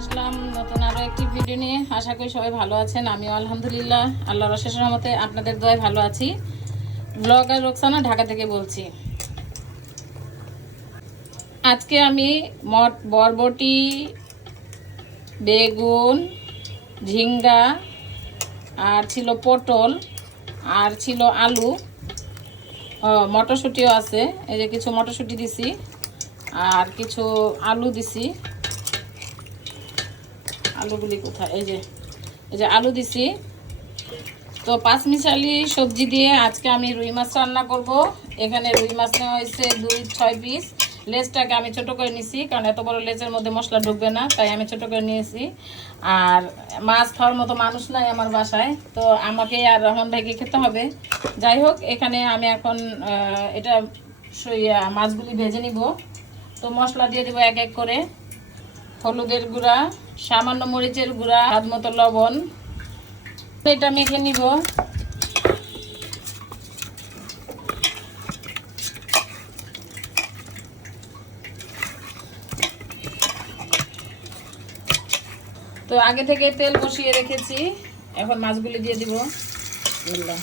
আসলাম নতুন আরও একটি ভিডিও নিয়ে। আশা করি সবাই ভালো আছেন। আমিও আলহামদুলিল্লাহ। আল্লাহ রশেষ রহমতে আপনাদের দোয়ায় ভালো আছি। ব্লগার রোকসানা ঢাকা থেকে বলছি। আজকে আমি মট, বরবটি, বেগুন, ঝিঙ্গা, আর ছিল পটল, আর ছিল আলু মটরশুঁটিও আছে। এই যে কিছু মটরশুঁটি দিছি, আর কিছু আলু দিছি। আলুগুলি কোথায়? এই যে এই যে আলু দিছি। তো পাঁচ মিশালি সবজি দিয়ে আজকে আমি রুই মাছ রান্না করব। এখানে রুই মাছ নেওয়া হয়েছে দুই, ছয় পিস। লেজটাকে আমি ছোট করে নিছি, কারণ এত বড় লেজের মধ্যে মশলা ঢুকবে না, তাই আমি ছোট করে নিয়েছি। আর মাছ খাওয়ার মতো মানুষ নাই আমার বাসায়, তো আমাকে আর রহমান ভাইকে খেতে হবে। যাই হোক, এখানে আমি এখন এটা মাছগুলি ভেজে নিব। তো মশলা দিয়ে দেবো এক এক করে। হলুদের গুঁড়া, সামান্য মরিচের গুঁড়া হাত মতো লবণ। এটা মেখে নিব। তো আগে থেকে তেল বসিয়ে রেখেছি। এখন মাছগুলি দিয়ে দিব। বুঝলাম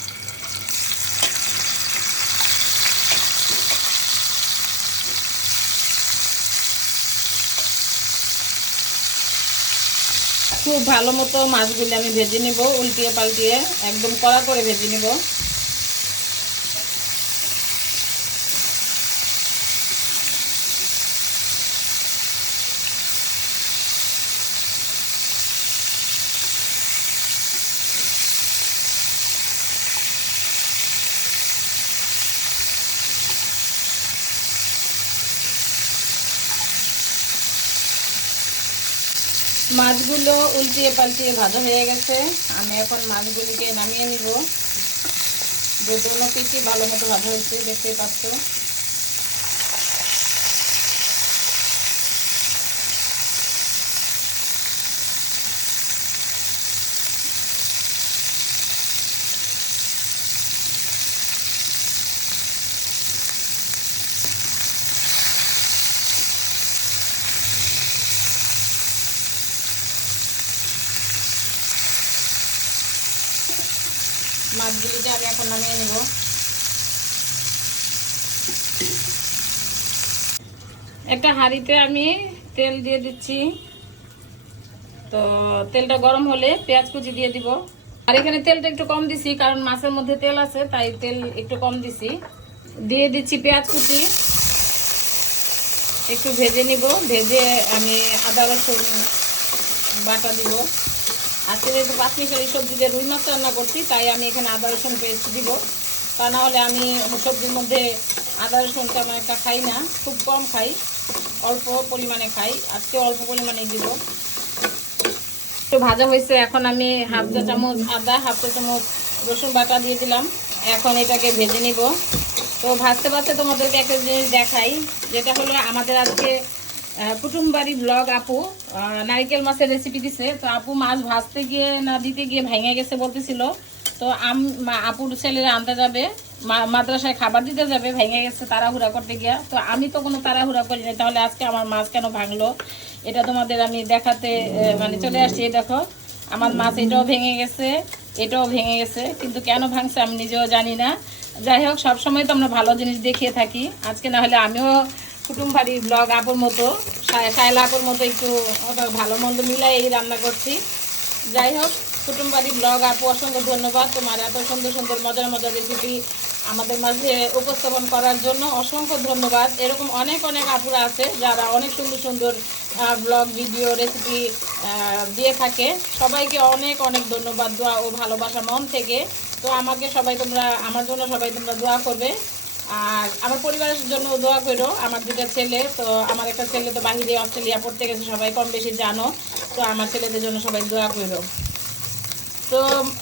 খুব ভালো মতো মাছগুলি আমি ভেজে নিব উল্টিয়ে পাল্টিয়ে একদম কড়া করে ভেজে নিব। মাছগুলো উল্টিয়ে পাল্টিয়ে ভাজা হয়ে গেছে। আমি এখন মাছগুলিকে নামিয়ে নিব। দোনো পিসি ভালো মতো ভাজা হয়েছে, দেখতেই পাচ্ছ। আমি এখন নামিয়ে নিব। একটা হাঁড়িতে আমি তেল দিয়ে দিচ্ছি। তো তেলটা গরম হলে পেঁয়াজ কুচি দিয়ে দিব। আর এখানে তেলটা একটু কম দিছি, কারণ মাছের মধ্যে তেল আছে, তাই তেল একটু কম দিছি। দিয়ে দিচ্ছি পেঁয়াজ কুচি। একটু ভেজে নিব। ভেজে আমি আদা রসুন বাটা দিব। আজকে যেহেতু পাঁচ মিশালি সবজি দিয়ে রুই মাছ রান্না করছি, তাই আমি এখানে আদা রসুন পেস্ট দিব। তা না হলে আমি সবজির মধ্যে আদা রসুন তেমন একটা খাই না, খুব কম খাই, অল্প পরিমাণে খাই, আজকে অল্প পরিমাণেই দিব। একটু ভাজা হয়েছে, এখন আমি হাফ চা চামচ আদা, হাফ চা চামচ রসুন বাটা দিয়ে দিলাম। এখন এটাকে ভেজে নিব। তো ভাজতে ভাজতে তোমাদেরকে একটা জিনিস দেখাই, যেটা হলো আমাদের আজকে কুটুমবাড়ি ব্লগ আপু নারকেল মাছের রেসিপি দিছে। তো আপু মাছ ভাজতে গিয়ে না দিতে গিয়ে ভেঙে গেছে বলতেছিল। তো আম আপুর ছেলেরা আনতে যাবে মাদ্রাসায় খাবার দিতে যাবে, ভেঙে গেছে তাড়াহুড়া করতে গিয়া। তো আমি তো কোনো তাড়াহুড়া করি না তাহলে আজকে আমার মাছ কেন ভাঙলো? এটা তোমাদের আমি দেখাতে মানে চলে আসছি দেখো। আমার মাছ এটাও ভেঙে গেছে, এটাও ভেঙে গেছে, কিন্তু কেন ভাঙছে আমি নিজেও জানি না। যাই হোক, সবসময় তো আমরা ভালো জিনিস দেখিয়ে থাকি। আজকে না হলে আমিও কুটুম বাড়ি ব্লগ আপুর মতো সায়- সায়লা আপুর মতো একটু ভালো মন্দ মিলাই এই রান্না করছি। যাই হোক কুটুম বাড়ি ব্লগ আপু, অসংখ্য ধন্যবাদ তোমার এত সুন্দর সুন্দর মজার মজার রেসিপি আমাদের মাঝে উপস্থাপন করার জন্য অসংখ্য ধন্যবাদ। এরকম অনেক অনেক আপুরা আছে যারা অনেক সুন্দর সুন্দর ব্লগ ভিডিও রেসিপি দিয়ে থাকে। সবাইকে অনেক অনেক ধন্যবাদ দোয়া ও ভালোবাসা মন থেকে। তো আমাকে সবাই তোমরা, আমার জন্য সবাই তোমরা দোয়া করবে। আর আমার পরিবারের জন্য দোয়া করো, আমার দুটা ছেলে, তো আমার একটা ছেলে তো বাহিরে অস্ট্রেলিয়া পড়তে গেছে, সবাই কম বেশি জানো, তো আমার ছেলেদের জন্য সবাই দোয়া করো। তো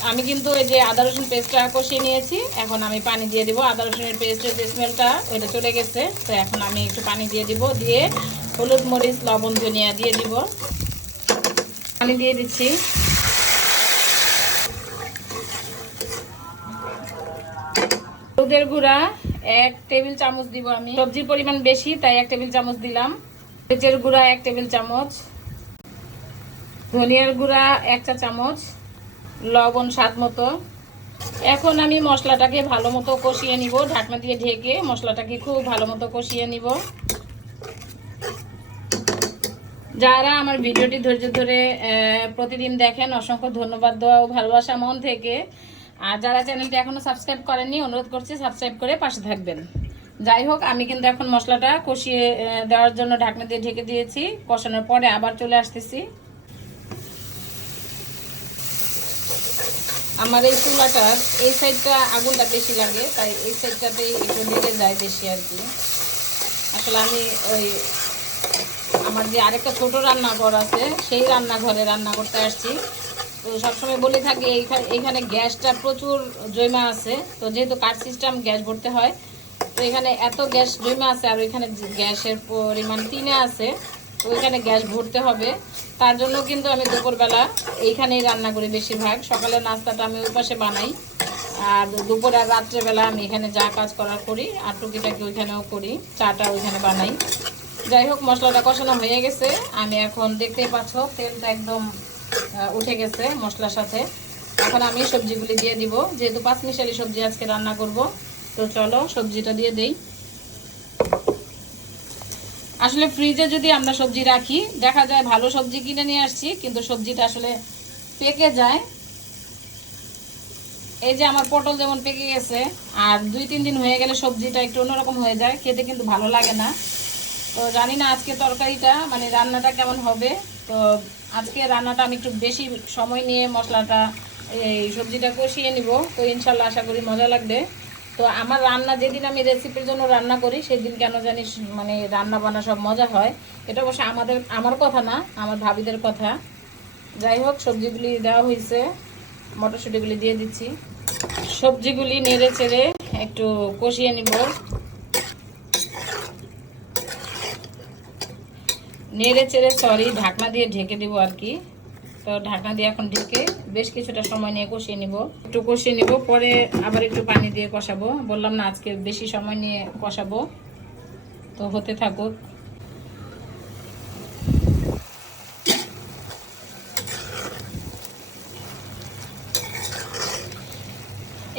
আমি কিন্তু এই যে আদা রসুন পেস্টটা কষিয়ে নিয়েছি, এখন আমি পানি দিয়ে দিব। আদা রসুনের পেস্টের যে স্মেলটা ওইটা চলে গেছে, তো এখন আমি একটু পানি দিয়ে দিব, দিয়ে হলুদ মরিচ, লবণ, ধনিয়া দিয়ে দিব। পানি দিয়ে দিচ্ছি। হলুদের গুঁড়া এক টেবিল চামচ দিব আমি। সবজির পরিমাণ বেশি, তাই এক টেবিল চামচ দিলাম। মরিচের গুঁড়া এক টেবিল চামচ। ধনিয়ার গুঁড়া এক চা চামচ। লবণ স্বাদ মতো। এখন আমি মশলাটাকে ভালো মতো কষিয়ে নিব। ঢাকনা দিয়ে ঢেকে মশলাটাকে খুব ভালো মতো কষিয়ে নিব। যারা আমার ভিডিওটি ধৈর্য ধরে প্রতিদিন দেখেন, অসংখ্য ধন্যবাদ দেওয়া ও ভালোবাসা মন থেকে। আর যারা চ্যানেলটি এখনও সাবস্ক্রাইব করেননি, অনুরোধ করছি সাবস্ক্রাইব করে পাশে থাকবেন। যাই হোক, আমি কিন্তু এখন মশলাটা কষিয়ে দেওয়ার জন্য ঢাকনা দিয়ে ঢেকে দিয়েছি। কষানোর পরে আবার চলে আসতেছি। আমার এই চুলাটার এই সাইডটা আগুনটা বেশি লাগে, তাই এই সাইডটাতেই একটু লেগে যায় বেশি আর কি। আসলে আমি ওই আমার যে আরেকটা ছোট রান্নাঘর আছে, সেই রান্নাঘরে রান্না করতে আসছি। তো সবসময় বলে থাকি, এইখানে গ্যাসটা প্রচুর জমা আছে। তো যেহেতু কাঠ সিস্টেম গ্যাস ভরতে হয়, তো এখানে এত গ্যাস জমা আছে আর ওইখানে গ্যাসের পরিমাণ তিনে আছে, তো ওইখানে গ্যাস ভরতে হবে। তার জন্য কিন্তু আমি দুপুরবেলা এইখানেই রান্না করি বেশিরভাগ। সকালে নাস্তাটা আমি ওই পাশে বানাই। আর দুপুর আর রাত্রেবেলা আমি এখানে যা কাজ করার করি, আর টুকিটাকি ওইখানেও করি, চাটা ওইখানে বানাই। যাই হোক, মশলাটা কষানো হয়ে গেছে। আমি এখন দেখতেই পাচ্ছ, তেলটা একদম উঠে গেছে মশলার সাথে। এখন আমি সবজিগুলি দিয়ে দিব। যেহেতু পাঁচ মিশালি সবজি আজকে রান্না করব, তো চলো সবজিটা দিয়ে দেই। আসলে ফ্রিজে যদি আমরা সবজি রাখি, দেখা যায় ভালো সবজি কিনে নিয়ে আসছি, কিন্তু সবজিটা আসলে পেকে যায়। এই যে আমার পটল যেমন পেকে গেছে, আর দুই, তিন দিন হয়ে গেলে সবজিটা একটু অন্যরকম হয়ে যায়, খেতে কিন্তু ভালো লাগে না। তো জানি না আজকে তরকারিটা মানে রান্নাটা কেমন হবে। তো আজকে রান্নাটা আমি একটু বেশি সময় নিয়ে মশলাটা, এই সবজিটা কষিয়ে নিব। তো ইনশাল্লাহ আশা করি মজা লাগবে। তো আমার রান্না, যেদিন আমি রেসিপির জন্য রান্না করি, সেদিন কেন জানি মানে রান্না বান্না সব মজা হয়। এটা অবশ্য আমাদের, আমার কথা না, আমার ভাবিদের কথা। যাই হোক, সবজিগুলি দেওয়া হয়েছে মটরশুঁটিগুলি দিয়ে দিচ্ছি। সবজিগুলি নেড়ে চেড়ে একটু কষিয়ে নিব। নেড়ে চেড়ে সরি ঢাকনা দিয়ে ঢেকে দেবো আর কি। তো ঢাকনা দিয়ে এখন ঢেকে বেশ কিছুটা সময় নিয়ে কষিয়ে নিব। একটু কষিয়ে নিব, পরে আবার একটু পানি দিয়ে কষাবো। বললাম না, আজকে বেশি সময় নিয়ে কষাবো। তো হতে থাকুক।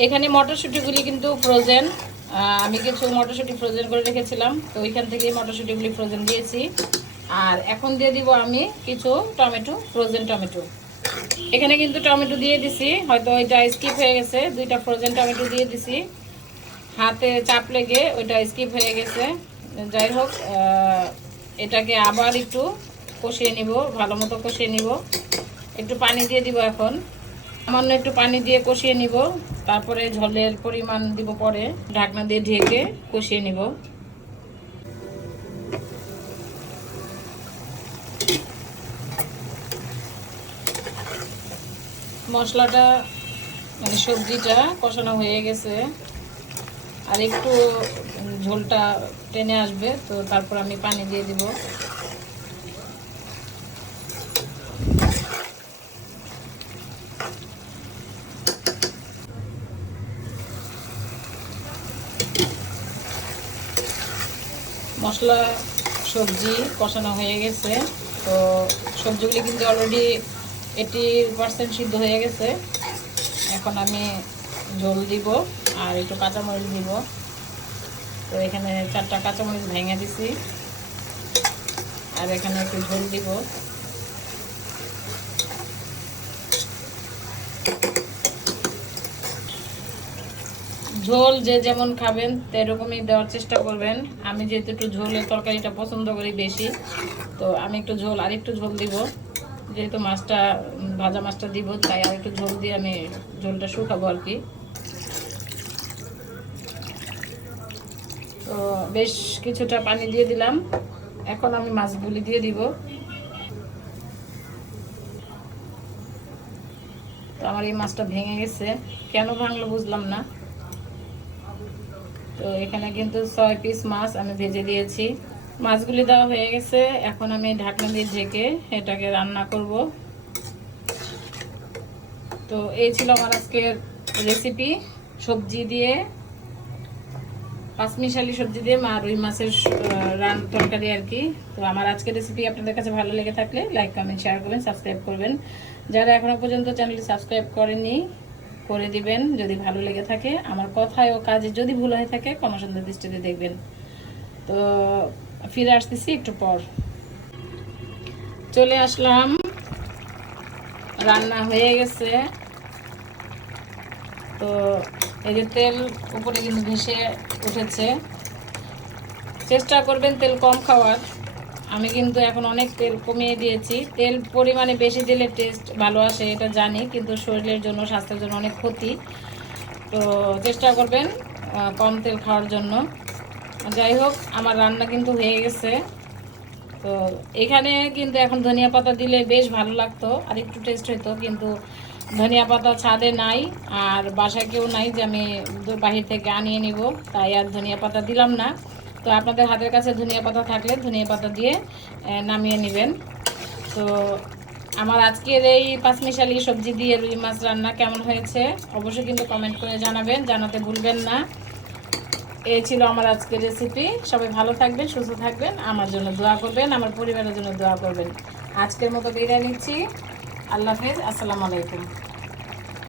এখানে মটরশুঁটিগুলি কিন্তু ফ্রোজেন আমি কিছু মটরশুঁটি ফ্রোজেন করে রেখেছিলাম। তো ওইখান থেকেই মটরশুঁটিগুলি ফ্রোজেন দিয়েছি। আর এখন দিয়ে দিব আমি কিছু টমেটো ফ্রোজেন টমেটো। এখানে কিন্তু টমেটো দিয়ে দিছি, হয়তো ওইটা স্কিপ হয়ে গেছে, দুইটা ফ্রোজেন টমেটো দিয়ে দিছি। হাতে চাপ লেগে ওইটা স্কিপ হয়ে গেছে। যাই হোক এটাকে আবার একটু কষিয়ে নিব, ভালো মতো কষিয়ে নিব। একটু পানি দিয়ে দিব এখন। সামান্য একটু পানি দিয়ে কষিয়ে নিব। তারপরে ঝোলের পরিমাণ দিব পরে, ঢাকনা দিয়ে ঢেকে কষিয়ে নিব। মশলাটা মানে সবজিটা কষানো হয়ে গেছে। আর একটু ঝোলটা টেনে আসবে, তো তারপর আমি পানি দিয়ে দিব। মশলা, সবজি কষানো হয়ে গেছে, তো সবজিগুলি কিন্তু অলরেডি এইটি পার্সেন্ট সিদ্ধ হয়ে গেছে। এখন আমি ঝোল দিব আর একটু কাঁচামরিচ দিব। তো এখানে চারটা কাঁচামরিচ ভেঙে দিছি। আর এখানে একটু ঝোল দিব। ঝোল যে যেমন খাবেন, সেরকমই দেওয়ার চেষ্টা করবেন। আমি যেহেতু একটু ঝোলের তরকারিটা পছন্দ করি বেশি, তো আমি একটু ঝোল আর একটু ঝোল দিব। যেহেতু মাছটা ভাজা মাছটা দিব, তাই আর একটু ঝোল দিয়ে আমি ঝোলটা শুকাবো আর কি। তো বেশ কিছুটা পানি দিয়ে দিলাম। এখন আমি মাছগুলি দিয়ে দিব। তো আমার এই মাছটা ভেঙে গেছে। কেন ভাঙলো বুঝলাম না। তো এখানে কিন্তু ছয় পিস মাছ আমি ভেজে দিয়েছি। মাছগুলি দেওয়া হয়ে গেছে। এখন আমি ঢাকনা দিয়ে ঢেকে এটাকে রান্না করব। তো এই ছিল আমার আজকের রেসিপি সবজি দিয়ে, পাঁচমিশালি সবজি দিয়ে মা রুই মাছের রান তরকারি আর কি। তো আমার আজকের রেসিপি আপনাদের কাছে ভালো লেগে থাকলে লাইক কমেন্ট শেয়ার করবেন সাবস্ক্রাইব করবেন। যারা এখনও পর্যন্ত চ্যানেলটি সাবস্ক্রাইব করেনি করে দিবেন। যদি ভালো লেগে থাকে আমার কথায় ও কাজে যদি ভুল হয়ে থাকে ক্ষমা দৃষ্টিতে দেখবেন। তো ফিরে আসতেছি একটু পর। চলে আসলাম। রান্না হয়ে গেছে। তো এই যে তেল উপরে কিন্তু ভেসে উঠেছে। চেষ্টা করবেন তেল কম খাওয়ার। আমি কিন্তু এখন অনেক তেল কমিয়ে দিয়েছি। তেল পরিমাণে বেশি দিলে টেস্ট ভালো আসে, এটা জানি, কিন্তু শরীরের জন্য, স্বাস্থ্যের জন্য অনেক ক্ষতি। তো চেষ্টা করবেন কম তেল খাওয়ার জন্য। যাই হোক, আমার রান্না কিন্তু হয়ে গেছে। তো এখানে কিন্তু এখন ধনিয়া পাতা দিলে বেশ ভালো লাগতো, আর একটু টেস্ট হতো কিন্তু ধনিয়া পাতা ছাদে নাই, আর বাসায় কেউ নাই যে আমি বাহির থেকে আনিয়ে নিব, তাই আর ধনিয়া পাতা দিলাম না। তো আপনাদের হাতের কাছে ধনিয়া পাতা থাকলে ধনিয়া পাতা দিয়ে নামিয়ে নেবেন। তো আমার আজকের এই পাঁচমিশালি সবজি দিয়ে রুই মাছ রান্না কেমন হয়েছে, অবশ্যই কিন্তু কমেন্ট করে জানাবেন, জানাতে ভুলবেন না। এই ছিল আমার আজকের রেসিপি সবাই ভালো থাকবেন, সুস্থ থাকবেন, আমার জন্য দোয়া করবেন, আমার পরিবারের জন্য দোয়া করবেন। আজকের মতো বিদায় নিচ্ছি। আল্লাহ হাফেজ, আসসালামু আলাইকুম।